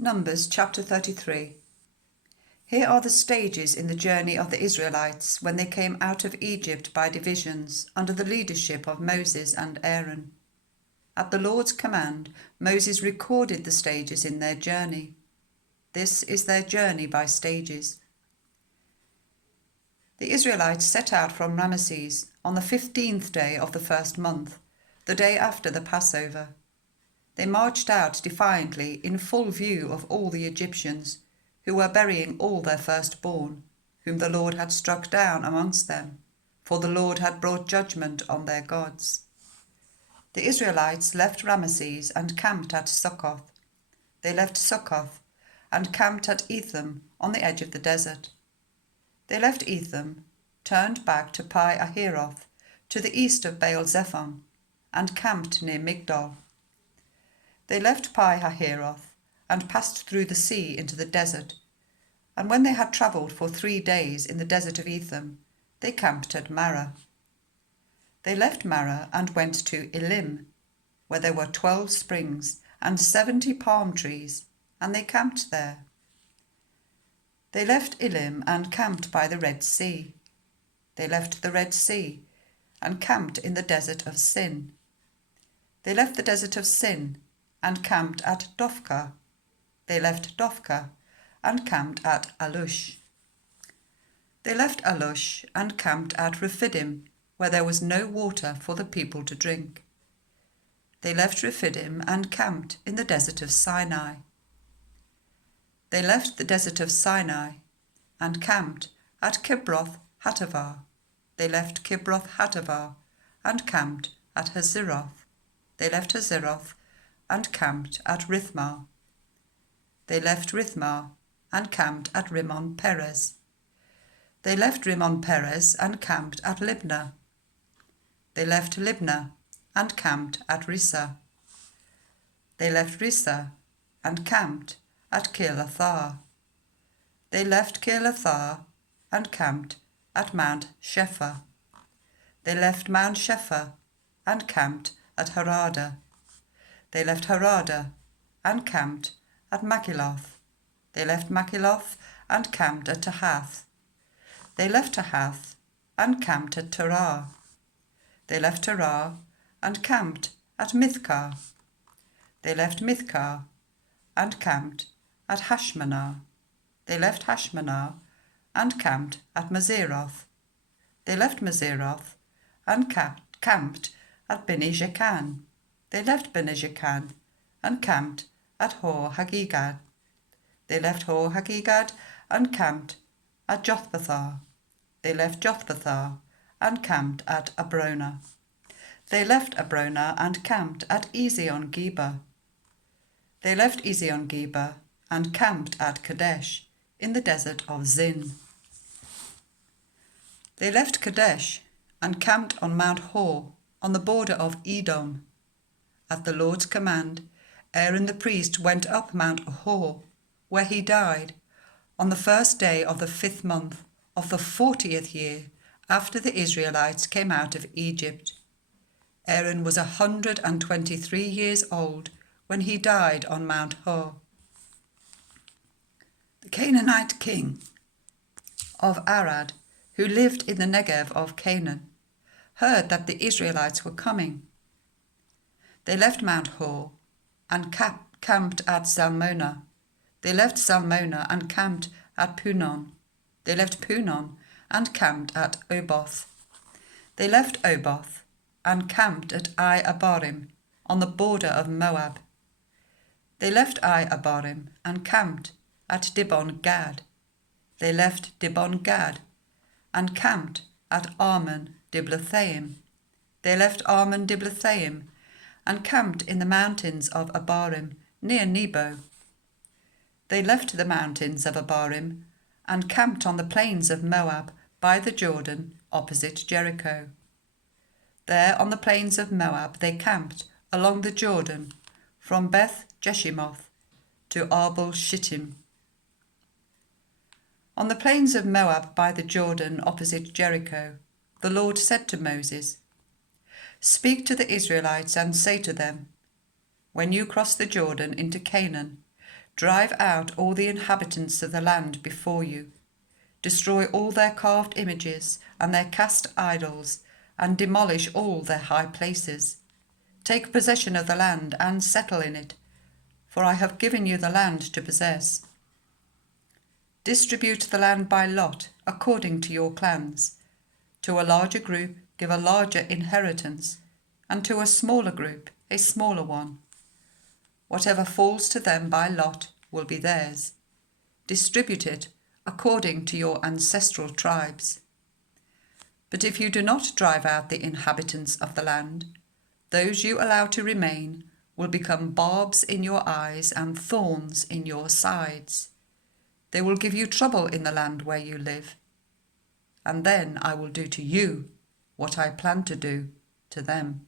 Numbers chapter 33. Here are the stages in the journey of the Israelites when they came out of Egypt by divisions under the leadership of Moses and Aaron. At the Lord's command, Moses recorded the stages in their journey. This is their journey by stages. The Israelites set out from Ramesses on the 15th day of the first month, the day after the Passover. They marched out defiantly in full view of all the Egyptians, who were burying all their firstborn, whom the Lord had struck down amongst them, for the Lord had brought judgment on their gods. The Israelites left Ramesses and camped at Succoth. They left Succoth and camped at Etham on the edge of the desert. They left Etham, turned back to Pi-Hahiroth, to the east of Baal-zephon, and camped near Migdol. They left Pi-Hahiroth and passed through the sea into the desert, and when they had travelled for 3 days in the desert of Etham, they camped at Marah. They left Marah and went to Elim, where there were 12 springs and 70 palm trees, and they camped there. They left Elim and camped by the Red Sea. They left the Red Sea and camped in the desert of Sin. They left the desert of Sin and camped at Dophkah. They left Dophkah and camped at Alush. They left Alush and camped at Rephidim, where there was no water for the people to drink. They left Rephidim and camped in the desert of Sinai. They left the desert of Sinai and camped at Kibroth Hattaavah. They left Kibroth Hattaavah and camped at Hazeroth. They left Hazeroth and camped at Rithmah. They left Rithmah and camped at Rimmon Perez. They left Rimmon Perez and camped at Libnah. They left Libnah and camped at Rissah. They left Rissah and camped at Kiriath. They left Kiriath and camped at Mount Shephar. They left Mount Shephar and camped at Harada. They left Harada and camped at Makheloth. They left Makheloth and camped at Tahath. They left Tahath and camped at Terah. They left Terah and camped at Mithkah. They left Mithkah and camped at Hashmanah. They left Hashmanah and camped at Mazeroth. They left Mazeroth and camped at Bene Jaakan. They left Bene Jaakan and camped at Hor Haggidgad. They left Hor Haggidgad and camped at Jothbathah. They left Jothbathah and camped at Abrona. They left Abrona and camped at Ezion-Geber. They left Ezion-Geber and camped at Kadesh in the desert of Zin. They left Kadesh and camped on Mount Hor on the border of Edom. At the Lord's command, Aaron the priest went up Mount Hor, where he died, on the first day of the 5th month of the 40th year after the Israelites came out of Egypt. Aaron was 123 years old when he died on Mount Hor. The Canaanite king of Arad, who lived in the Negev of Canaan, heard that the Israelites were coming. They left Mount Hor and camped at Salmonah. They left Salmonah and camped at Punon. They left Punon and camped at Oboth. They left Oboth and camped at Ai-Abarim on the border of Moab. They left Ai-Abarim and camped at Dibon-Gad. They left Dibon-Gad and camped at Armon-Diblathaim. They left Armon-Diblathaim and camped in the mountains of Abarim near Nebo. They left the mountains of Abarim and camped on the plains of Moab by the Jordan opposite Jericho. There on the plains of Moab they camped along the Jordan from Beth Jeshimoth to Abel Shittim. On the plains of Moab by the Jordan opposite Jericho, the Lord said to Moses, "Speak to the Israelites and say to them, when you cross the Jordan into Canaan, Drive out all the inhabitants of the land before you. Destroy all their carved images and their cast idols, and demolish all their high places. Take possession of the land and settle in it, for I have given you the land to possess. Distribute the land by lot according to your clans. To a larger group give a larger inheritance, and to a smaller group a smaller one. Whatever falls to them by lot will be theirs. Distribute it according to your ancestral tribes. But if you do not drive out the inhabitants of the land, those you allow to remain will become barbs in your eyes and thorns in your sides. They will give you trouble in the land where you live, and then I will do to you what I plan to do to them.